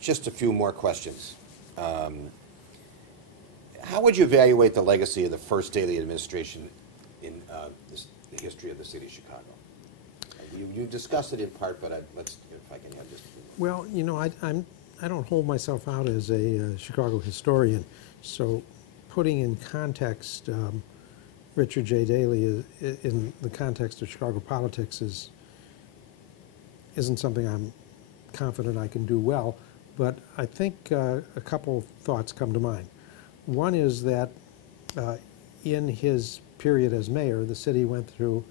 just a few more questions. How would you evaluate the legacy of the first Daley administration in the history of the city of Chicago? You discussed it in part, but let's, if I can add just a few more. Well, you know, I don't hold myself out as a Chicago historian, so putting in context Richard J. Daley in the context of Chicago politics isn't something I'm confident I can do well, but I think a couple thoughts come to mind. One is that in his period as mayor, the city went through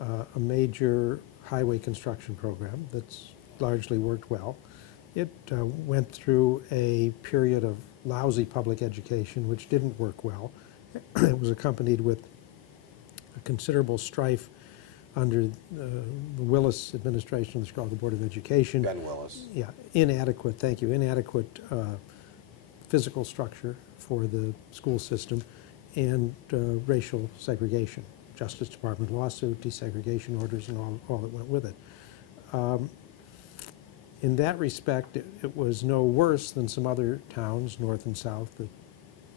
a major highway construction program that's largely worked well. It went through a period of lousy public education, which didn't work well. It was accompanied with a considerable strife under the Willis administration of the Chicago Board of Education. Ben Willis. Yeah, inadequate, thank you, inadequate physical structure for the school system, and racial segregation. Justice Department lawsuit, desegregation orders, and all that went with it. In that respect, it was no worse than some other towns, north and south, that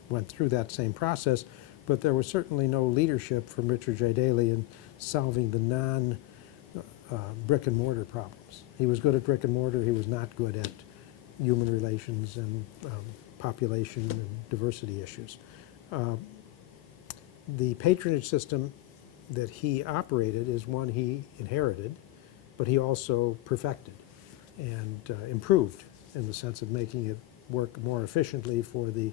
went through that same process, but there was certainly no leadership from Richard J. Daley in solving the non-brick and mortar problems. He was good at brick and mortar, he was not good at human relations and population and diversity issues. The patronage system that he operated is one he inherited, but he also perfected and improved in the sense of making it work more efficiently for the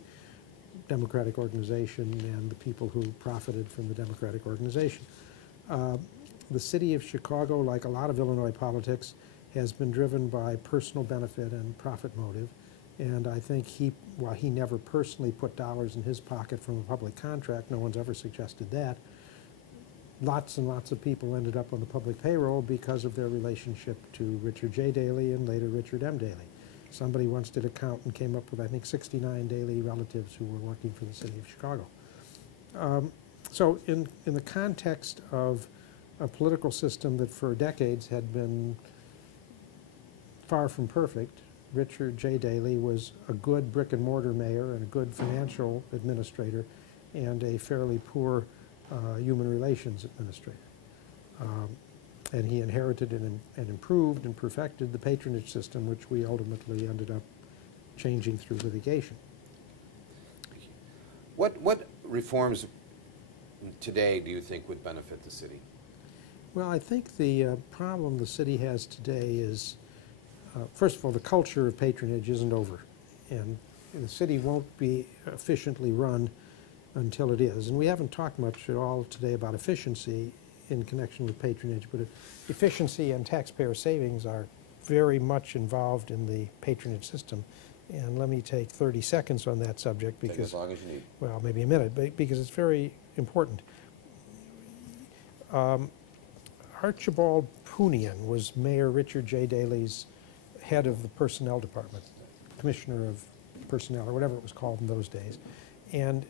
democratic organization and the people who profited from the democratic organization. The city of Chicago, like a lot of Illinois politics, has been driven by personal benefit and profit motive. And I think while he never personally put dollars in his pocket from a public contract, no one's ever suggested that, lots and lots of people ended up on the public payroll because of their relationship to Richard J. Daley and later Richard M. Daley. Somebody once did a count and came up with, I think, 69 Daley relatives who were working for the city of Chicago. So in the context of a political system that for decades had been far from perfect, Richard J. Daley was a good brick and mortar mayor and a good financial administrator and a fairly poor human relations administrator. And he inherited and improved and perfected the patronage system, which we ultimately ended up changing through litigation. What reforms today do you think would benefit the city? Well, I think the problem the city has today is, first of all, the culture of patronage isn't over. And the city won't be efficiently run until it is. And we haven't talked much at all today about efficiency in connection with patronage, but efficiency and taxpayer savings are very much involved in the patronage system. And let me take 30 seconds on that subject because— Take as long as you need. Well, maybe a minute, but because it's very important. Archibald Poonian was Mayor Richard J. Daley's head of the personnel department, commissioner of personnel, or whatever it was called in those days. And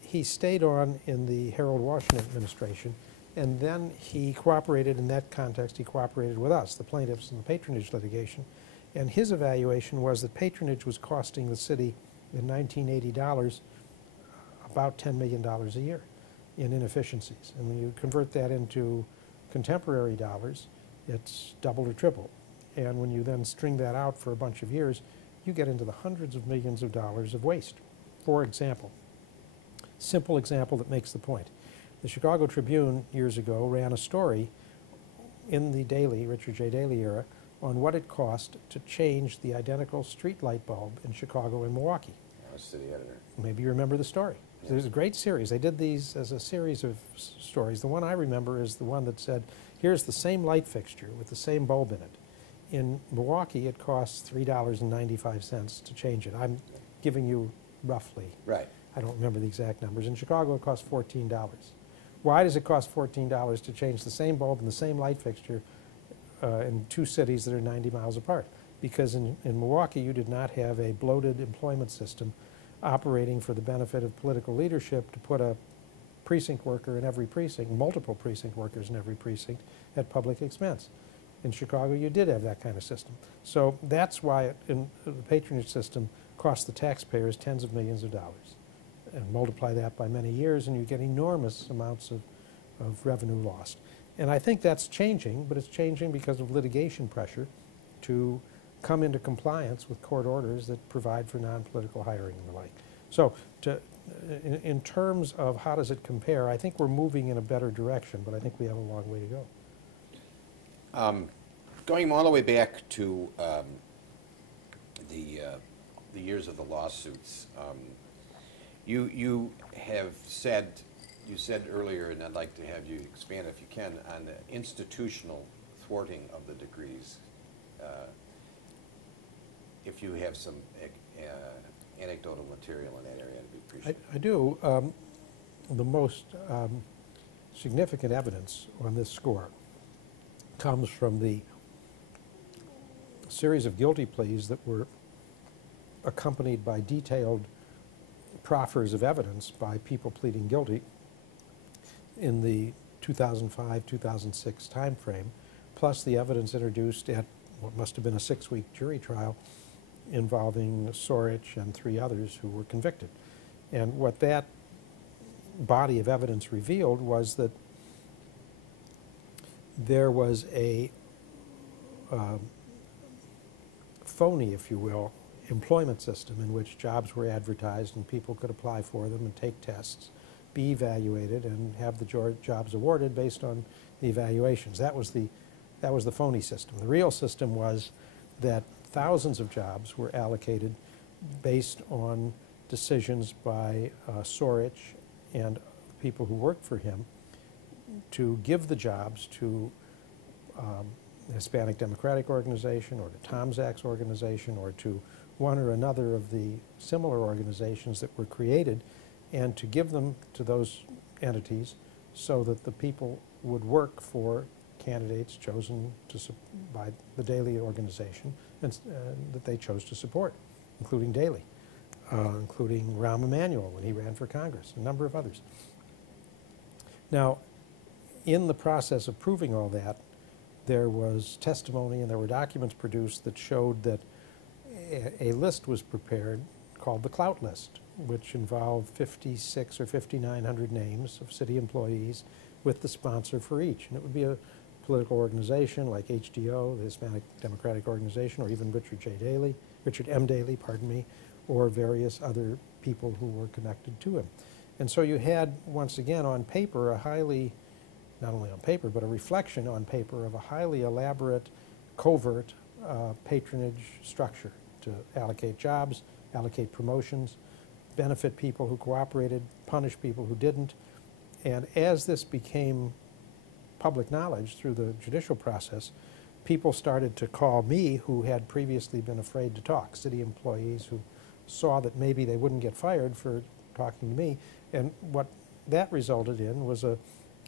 he stayed on in the Harold Washington administration, and then he cooperated in that context. He cooperated with us, the plaintiffs in the patronage litigation, and his evaluation was that patronage was costing the city in 1980 dollars about $10 million a year in inefficiencies. And when you convert that into contemporary dollars, it's double or triple. And when you then string that out for a bunch of years, you get into the hundreds of millions of dollars of waste. For example, simple example that makes the point. The Chicago Tribune years ago ran a story in the Daley, Richard J. Daley era, on what it cost to change the identical street light bulb in Chicago and Milwaukee. I was city editor. Maybe you remember the story. Yes. It was a great series. They did these as a series of stories. The one I remember is the one that said, here's the same light fixture with the same bulb in it. In Milwaukee, it costs $3.95 to change it. I'm giving you roughly. Right. I don't remember the exact numbers. In Chicago, it costs $14. Why does it cost $14 to change the same bulb and the same light fixture in two cities that are 90 miles apart? Because in Milwaukee, you did not have a bloated employment system operating for the benefit of political leadership to put a precinct worker in every precinct, multiple precinct workers in every precinct, at public expense. In Chicago, you did have that kind of system. So that's why the patronage system cost the taxpayers tens of millions of dollars. And multiply that by many years, and you get enormous amounts of revenue lost. And I think that's changing, but it's changing because of litigation pressure to come into compliance with court orders that provide for non-political hiring and the like. So in terms of how does it compare, I think we're moving in a better direction, but I think we have a long way to go. Going all the way back to the years of the lawsuits, you have said, you said earlier, and I'd like to have you expand if you can, on the institutional thwarting of the decrees. If you have some anecdotal material in that area, I'd be appreciated. I do. The most significant evidence on this score comes from the series of guilty pleas that were accompanied by detailed proffers of evidence by people pleading guilty in the 2005-2006 time frame, plus the evidence introduced at what must have been a 6-week jury trial involving Sorich and 3 others who were convicted. And what that body of evidence revealed was that there was a phony, if you will, employment system in which jobs were advertised and people could apply for them and take tests, be evaluated, and have the jobs awarded based on the evaluations. That was the phony system. The real system was that thousands of jobs were allocated based on decisions by Sorich and people who worked for him to give the jobs to the Hispanic Democratic Organization or to Tom Zach's organization or to one or another of the similar organizations that were created, and to give them to those entities so that the people would work for candidates chosen by the Daley organization and that they chose to support, including Daley, including Rahm Emanuel when he ran for Congress, a number of others. Now, in the process of proving all that, there was testimony and there were documents produced that showed that a list was prepared called the Clout List, which involved 5,600 or 5,900 names of city employees with the sponsor for each. And it would be a political organization like HDO, the Hispanic Democratic Organization, or even Richard M. Daley, pardon me, or various other people who were connected to him. And so you had, once again, on paper, a highly, not only on paper, but a reflection on paper of a highly elaborate, covert patronage structure to allocate jobs, allocate promotions, benefit people who cooperated, punish people who didn't. And as this became public knowledge through the judicial process, people started to call me, who had previously been afraid to talk, city employees who saw that maybe they wouldn't get fired for talking to me. And what that resulted in was an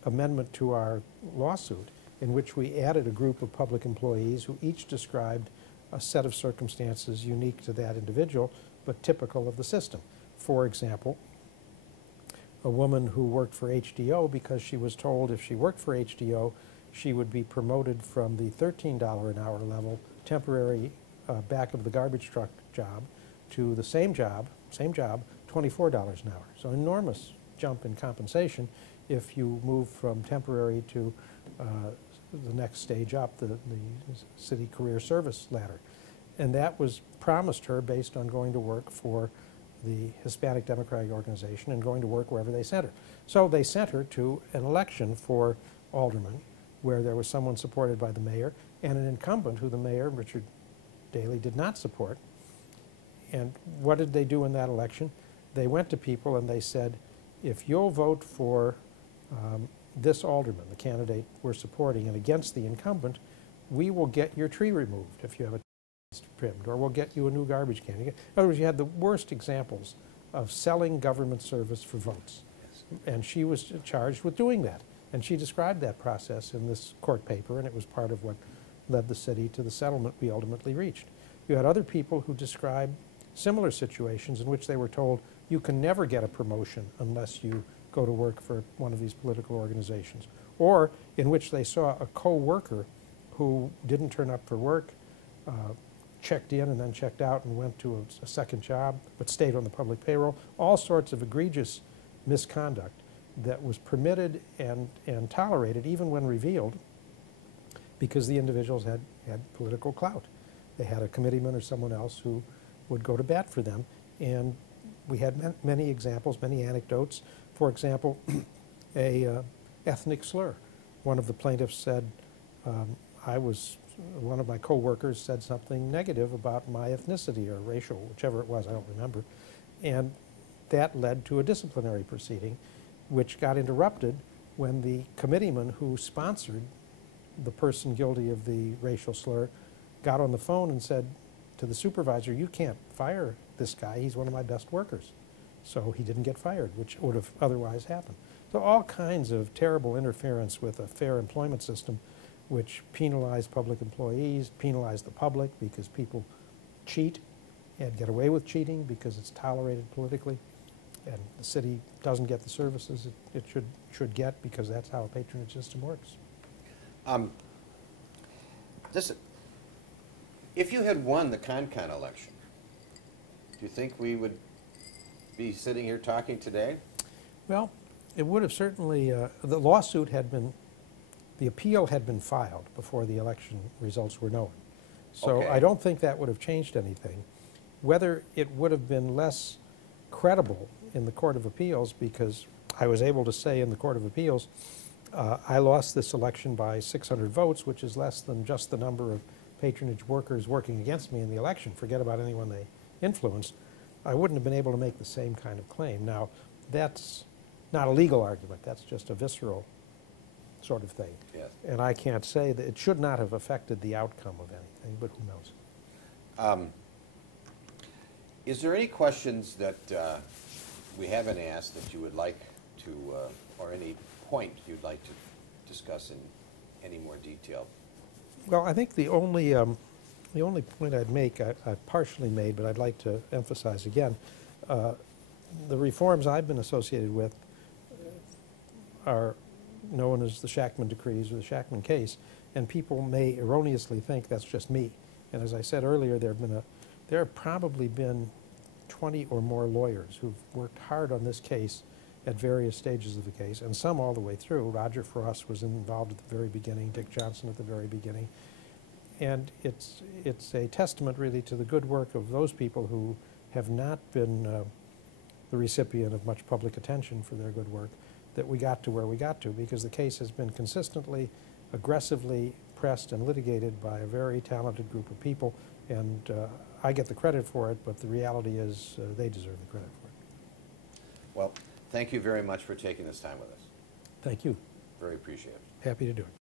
amendment to our lawsuit in which we added a group of public employees who each described a set of circumstances unique to that individual, but typical of the system. For example, a woman who worked for HDO because she was told if she worked for HDO, she would be promoted from the $13 an hour level, temporary back of the garbage truck job, to the same job, $24 an hour. So enormous jump in compensation if you move from temporary to the next stage up, the city career service ladder. And that was promised her based on going to work for the Hispanic Democratic Organization and going to work wherever they sent her. So they sent her to an election for alderman where there was someone supported by the mayor and an incumbent who the mayor, Richard Daley, did not support. And what did they do in that election? They went to people and they said, if you'll vote for this alderman, the candidate we're supporting, and against the incumbent, we will get your tree removed if you have a trimmed, or we'll get you a new garbage can. In other words, you had the worst examples of selling government service for votes. And she was charged with doing that. And she described that process in this court paper, and it was part of what led the city to the settlement we ultimately reached. You had other people who described similar situations in which they were told, you can never get a promotion unless you go to work for one of these political organizations. Or in which they saw a co-worker who didn't turn up for work, checked in and then checked out and went to a second job, but stayed on the public payroll. All sorts of egregious misconduct that was permitted and tolerated even when revealed because the individuals had political clout. They had a committeeman or someone else who would go to bat for them. And we had many examples, many anecdotes. For example, a ethnic slur. One of the plaintiffs said, one of my co-workers said something negative about my ethnicity or racial, whichever it was, I don't remember. And that led to a disciplinary proceeding, which got interrupted when the committeeman who sponsored the person guilty of the racial slur got on the phone and said to the supervisor, "You can't fire this guy, he's one of my best workers." So he didn't get fired, which would have otherwise happened. So all kinds of terrible interference with a fair employment system, which penalize public employees, penalize the public because people cheat and get away with cheating because it's tolerated politically, and the city doesn't get the services it should get because that's how a patronage system works. Listen, if you had won the Concat election, do you think we would be sitting here talking today? Well, it would have certainly, the lawsuit had been, the appeal had been filed before the election results were known. So Okay. I don't think that would have changed anything. Whether it would have been less credible in the Court of Appeals, because I was able to say in the Court of Appeals, I lost this election by 600 votes, which is less than just the number of patronage workers working against me in the election. Forget about anyone they influenced. I wouldn't have been able to make the same kind of claim. Now, that's not a legal argument. That's just a visceral sort of thing. Yes. And I can't say that it should not have affected the outcome of anything, but who knows? Is there any questions that we haven't asked that you would like to, or any point you'd like to discuss in any more detail? Well, I think the only point I'd make, I've partially made, but I'd like to emphasize again, the reforms I've been associated with are known as the Shakman decrees or the Shakman case, and people may erroneously think that's just me. And as I said earlier, there have probably been 20 or more lawyers who've worked hard on this case at various stages of the case, and some all the way through. Roger Frost was involved at the very beginning, Dick Johnson at the very beginning. And it's a testament really to the good work of those people who have not been the recipient of much public attention for their good work, that we got to where we got to, because the case has been consistently, aggressively pressed and litigated by a very talented group of people, and I get the credit for it, but the reality is they deserve the credit for it. Well, thank you very much for taking this time with us. Thank you. Very appreciative. Happy to do it.